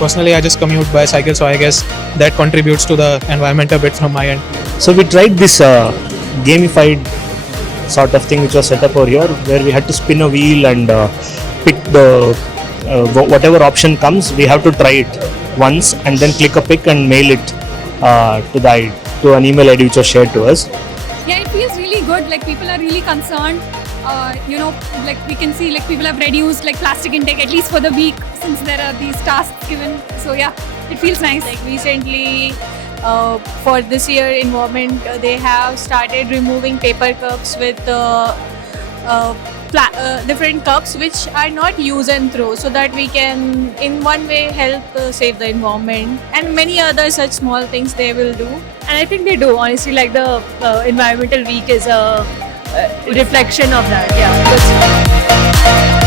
Personally, I just commute by cycle, so I guess that contributes to the environment a bit from my end. So we tried this gamified sort of thing which was set up over here, where we had to spin a wheel and pick the whatever option comes. We have to try it once and then click a pick and mail it to an email ID which was shared to us. Yeah, it feels really good. Like people are really concerned. Like we can see like people have reduced like plastic intake at least for the week since there are these tasks given. So yeah, it feels nice. Like recently, for this year environment, they have started removing paper cups with different cups which are not use and throw, so that we can in one way help save the environment, and many other such small things they will do. And I think they do, honestly. Like the environmental week is a reflection of that. Yeah.